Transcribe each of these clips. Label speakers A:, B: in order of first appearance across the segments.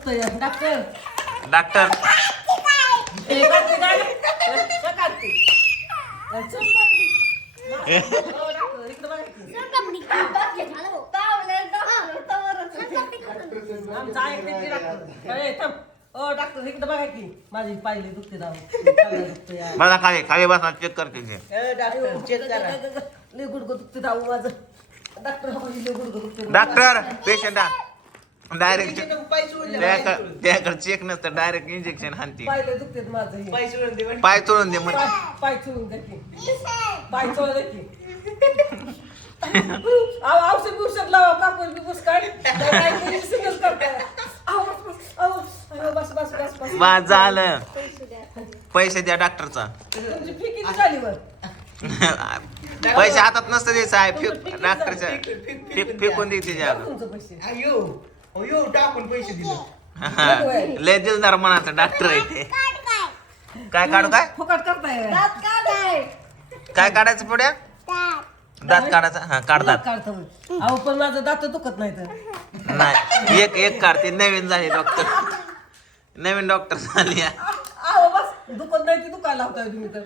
A: दुखतंय doctor.
B: Doctor.
A: माझी पायली दुखते.
B: मला खाली खाली बसा चेक करते ते.
A: दुखते माझं. डॉक्टर
B: डॉक्टर पेशंट डायरेक्ट त्याकडे चेक नसतं डायरेक्ट इंजेक्शन हानते
A: पायले दुखते माझं हे.
B: पाय चोळून दे म्हणजे
A: पाय चोळून दे की पाय चोळ दे की. अहो, औषध बिवषध लावा कापूर बिपूस काढ. काय तरी सिंगल करताय. अहो, बस, बस, अहो, अहो, बस बस बस बस.
B: बस झालं. पैसे द्या. डॉक्टरचा
A: तुमची फी किती झाली वर?
B: पैसे हातात नसतं द्यायचं आहे फेक डॉक्टरच्या फेक फेकून द्यायचे
A: तुमचं पैसे.
C: अयो. टाकून पैसे दिले.
B: लय दिलदार मनाचं डॉक्टर आहे ते. काय काढू काय?
A: फुकट करताय.
B: काय काढायचं पुढे? दात. काढायचा. हा काढ दात
A: काढतो अहो पण माझं दात दुखत नाही तर.
B: नाही एक एक काढते. नवीन झाली डॉक्टर नवीन डॉक्टर झाली. आहे.
A: अहो बस. दुखत नाही ती दुखायला लावताय तुम्ही तर?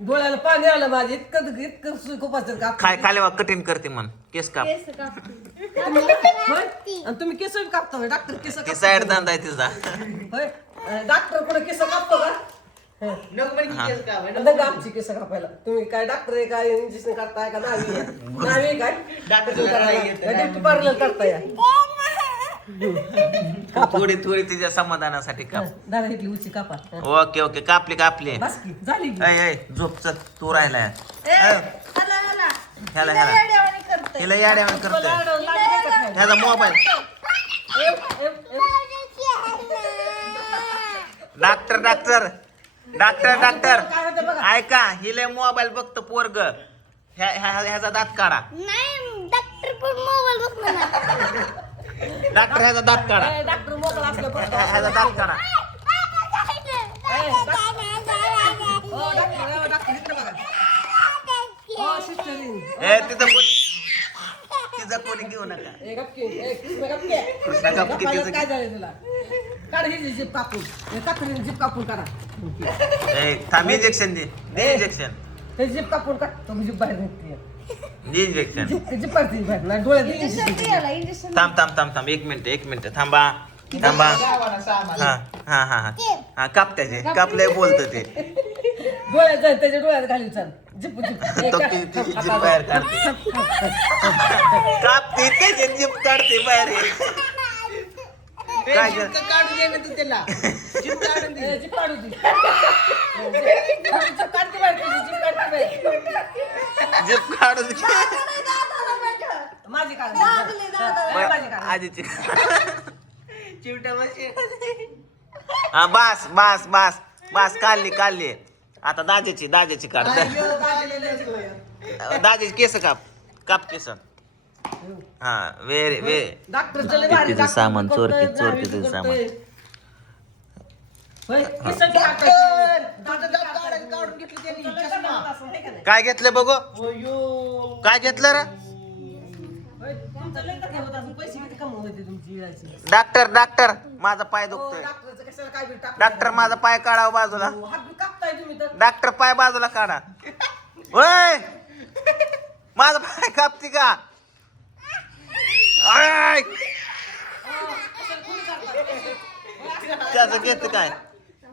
A: डोळ्याला पाणी आलं माझे इतकं इतकं सुई खूपाचं का
B: खाय खाली वा कठीण करते मन केस काप.
A: होय? आणि तुम्ही केस बी कापता होय डॉक्टर केस
B: ते साईड धंदा आहे तिचा.
A: होय? अं, डॉक्टर कोण केस कापतो का? हं.
C: नको की केस का
A: आमची केस कापायला. तुम्ही काय डॉक्टर आहे काय इंजेक्शन करताय का नावी आहे? नावी आहे काय?
C: डॉक्टर
A: पार्लर करताय.
B: थोडी थोडी तिच्या समाधानासाठी काप.
A: दादा उची कापा.
B: ओके ओके कापली कापली.
A: बस की झाली की.
B: ऐ ऐ झोप चल तू राहिलाय ह्याला ह्याला. हिला याड्यावर करतोय.
A: लाड- लाड नाही का खायला?
B: ह्याचा mobile. Doctor doctor. Doctor doctor. ऐका हिले मोबाईल बघतो पोरग. ह्या ह्या- ह्याचा दात काढा.
D: नाही डॉक्टर पण मोबाईल बघतो
B: डॉक्टर ह्याचा दात काढा.
A: ए, डॉक्टर मोकळा असलं.
B: ह्याचा दात काढा.
A: हो, डॉक्टर, हो, डॉक्टर, इकडे बघा. हो, सिस्टरीन.
B: ए तिथं कोणी तिचं कोणी घेऊ नका.
A: ए, गपकी, ए, कृष्ण गपकी.
B: कृष्ण गपकी,
A: गप्पाला
B: तिचं-
A: काय झालं तुला? काढ ही जीप कापून. हे कात्रीने जीप कापून काढा.
B: ए थांब इंजेक्शन दे. दे इंजेक्शन
A: हे जीप कापून काढ. तो जीप बाहेर निघते
B: इंजेक्शन
A: जीप जीप काढते बाहेर नाही डोळ्यात इंजेक्शन
B: थांब थांब थांब थांब एक मिनिट एक मिनिट. थांबा थांबा. हा हा हा हा. हा काप त्याचे. कापलंय बोलत ते.
A: डोळ्यात जाईल त्याच्या डोळ्यात घालून चाल जिप जिप
B: तो. ती- बाहेर काढते कापते त्याचे जीभ काढते बाहेर. काय
C: जीभ तर काढून दे ना तू त्याला. जीभ काढून दे.
A: ए, जीप काढू
B: काढून घे.
A: माझी काढ हा, माझी काढ
B: आधीची.
C: चिवटा बसे
B: हा बस बस बस. बस काढली काढली. आता दाजेची दाजेची काढ. दाजेची केस काप काप केस. हा वेरी वे
A: डॉक्टर
B: सामान, चोरकी- चोरकी.
A: होय.
C: तुझं
A: नाही?
B: काय घेतलं बघू? काय घेतलं रे?
A: होय, तुमचं लय कथा होत असून पैसे किती कमी होते तुमची इलाजची.
B: डॉक्टर डॉक्टर माझा पाय
A: हो,
B: दुखतोय? डॉक्टर माझा पाय काढावा बाजूला.
A: हो,
B: डॉक्टर पाय बाजूला काढा. ओय माझा पाय कापती का! त्याचं घेत काय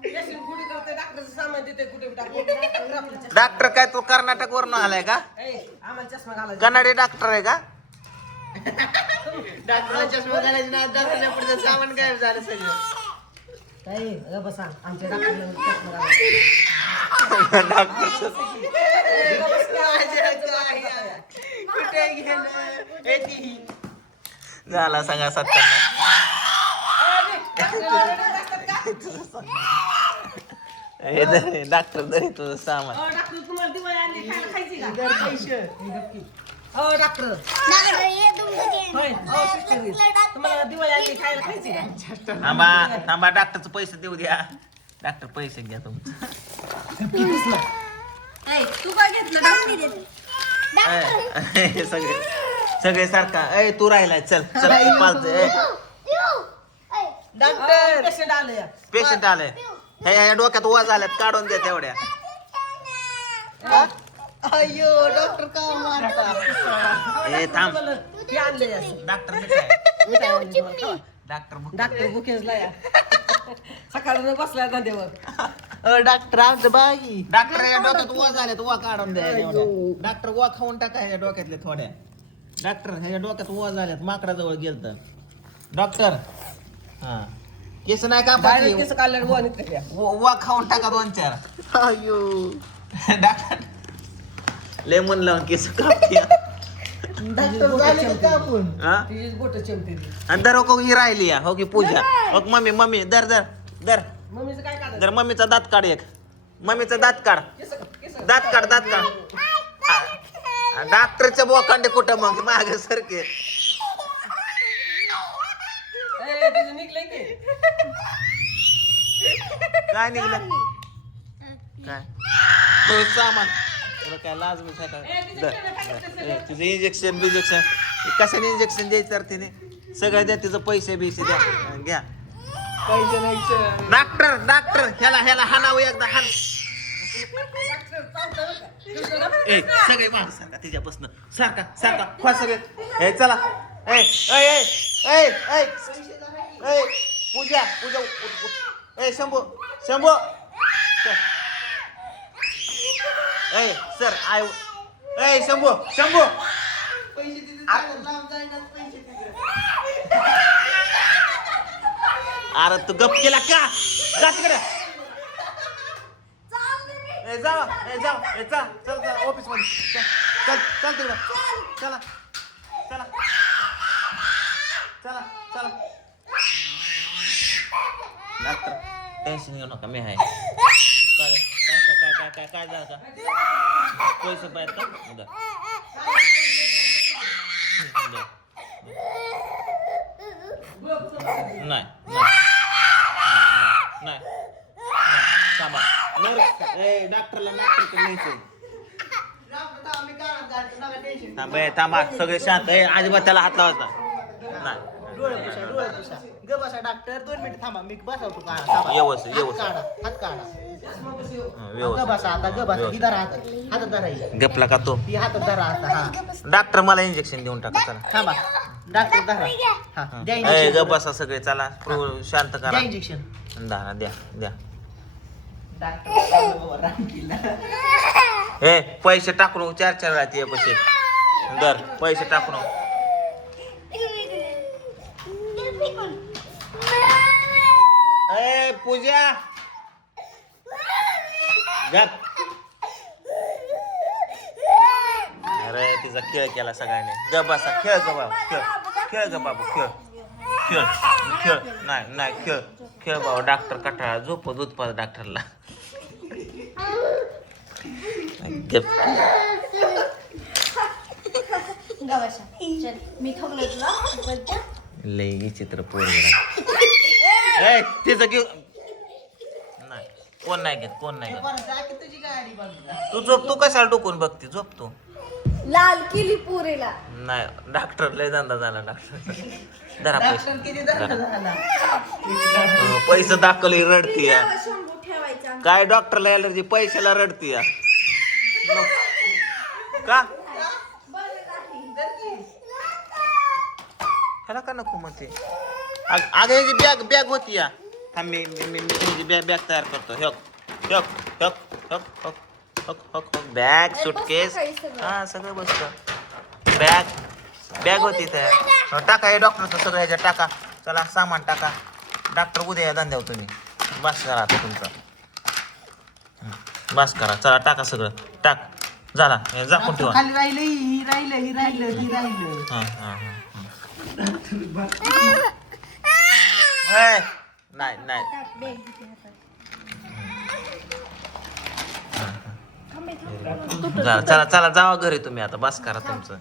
A: पेशंट गुढी करतोय, डॉक्टरचं सामान देते कुठे बी टाकून. डॉक्टर
B: डॉक्टर काय तू कर्नाटक वरून आलाय का. कन्नडी डॉक्टर आहे का
C: डॉक्टरला चष्मा घालायचे ना डॉक्टरच्या पुढचं सामान गायब झालं सगळं
A: ए, ग बसा, आमच्या डॉक्टरला चष्मा घालायचा.
C: कुठे गेलं ए ती
B: झाला सांगा सत्त्याण्णव डॉक्टर हे तुझं सामान.
A: डॉक्टर?
C: दर
B: थांबा थांबा डॉक्टरचं पैसे देऊ द्या. डॉक्टर पैसे घ्या तुमचं. सगळे सगळे सारखा ए तू राहिलाय चल चल ए.
C: डॉक्टर
A: पेशंट आलं
B: पेशंट आले हे ह्या डोक्यात वा झाल्यात काढून दे तेवढ्या.
C: अयो डॉक्टर का मारता?
B: ए थांब. डॉक्टर डॉक्टर
A: डॉक्टर बुकेजला या. सकाळी धंद्यावर
C: अ, डॉक्टर आमचं बागी
B: डॉक्टर या डोक्यात वा झाल्यात वा काढून द्या डॉक्टर वा खाऊन टाका ह्या डोक्यातले थोड्या. डॉक्टर ह्या डोक्यात वा झाल्यात माकडाजवळ गेलत. डॉक्टर हा. केस नाही का
A: केस काढल्यावर वन इकडे या.
B: वा खाऊन टाका दोन चार.
C: अयो
B: डॉक्टर लेमन लावून केस कापते.
C: डॉक्टर झाले का आपण
B: हा?
A: तिचीच बोट चिमते ती.
B: आणि दर हो ही राहिली या. हो की पूजा. हो की मम्मी मम्मी दर दर दर.
A: मम्मीचं काय काढायचं?
B: दर मम्मीचा दात काढ एक. मम्मीचा दात काढ.
A: केस केस.
B: दात काढ दात काढ. डॉक्टरच्या बोकांडे कुठं मग? माग सारखे
A: की
B: काय निघलं? काय? तो सामान. तुला काय लाज मी तिचं इंजेक्शन बिजेक्शन. कशाने इंजेक्शन द्यायचं तर तिने? सगळं द्या तिचं पैसे बिसे द्या. घ्या.
C: पैसे नाही
B: डॉक्टर डॉक्टर ह्याला ह्याला हाणावं एकदा हाण. ए सगळे माग सारखा तिच्यापासून. सारखा सारखा खा सगळे. ए चला. ए ए ए ए ए ए पूजा पूजा उठ, उठ. ए शंभू शंभू. चल. ए सर आय ए शंभू शंभू.
C: पैसे तिथे लांब पैसे तिथे
B: अरे तू गप केला का? जा तिकडे. ए जा ए जा ए चल चल चल ऑफिसमध्ये चल चल चल तिकडे. चला चला. चला चला. डॉक्टर टेन्शन घेऊ नका मी आहे. काय काय काय काय काय झालं? का पैसे पाहिजे का? उद्या नाही नाही नाही थांबा डॉक्टरला डॉक्टरकडे
C: टेन्शन
B: थांबा ए, थांबा सगळे शांत. आहे अजिबात त्याला हात लावायचा. नाही.
C: डोळे पुसा डोळे पुसा. ग बसा डॉक्टर. दोन मिनिट थांबा. मी बसवतो का थांबा.
B: व्यवस्थित,
C: हात
B: व्यवस्थित.
C: काढा हात काढा.
B: हं,
C: ग
B: व्यवस्थित
C: बसा आता ग बसा. ही धरा हातात हातात धरा ही.
B: गपला का तो?
C: ही हातात धरा आता हा.
B: डॉक्टर मला इंजेक्शन देऊन टाका चला.
C: थांबा. डॉक्टर धरा. हा
B: हं.
C: द्या
B: ए
C: इंजेक्शन
B: गप बसा सगळे चला. प्रो- शांत
C: द्या
B: करा
C: इंजेक्शन
B: द्या द्या. हे पैसे टाकून हो, चार चार राहते पैसे. दर पैसे टाकून हो. ए पूजा. गप अरे तिचा खेळ केला सगळ्यांनी. ग बसा खेळ ग बाबा खेळ. खेळ ग बाबा खेळ. खेळ खेळ. नाही नाही खेळ. खेळ बाबा डॉक्टर कटाळा झोप दूध डॉक्टरला. लई विचित्र पोर ए तिचं घेऊ. नाही कोण नाही घेत कोण नाही घेत.
C: तुझी गाडी बघ
B: तू झोप तू कशाला डोकून बघते? झोप तू.
D: लाल केली पुरीला.
B: नाही डॉक्टर लय धंदा झाला डॉक्टर धरा पैसे. पैसे दाखवले रडती काय डॉक्टरला एलर्जी पैशाला रडती या. का? ह्याला का नको म्हणते? अग ह्याची बॅग बॅग होती या. थांब मी बॅग बॅग तयार करतो. हक हक हक हक हक हक हक हक बॅग सुटकेस. हा सगळं. बसतं. बॅग बॅग होती तयार. हो, टाका हे डॉक्टरचं सगळं ह्याच्यात टाका. चला सामान टाका. डॉक्टर उद्या या धंद्यावर तुम्ही. बस करा आता तुमचं. बस करा. चला टाका सगळं. टाक. झाला. हे झाकून ठेवा
C: खाली राहिलं ही राहिलं ही राहिलं ही राहिलं.
B: हां हां हां. ए, नाही नाही. चला चला चला जावा घरी तुम्ही आता. बस करा तुमचं.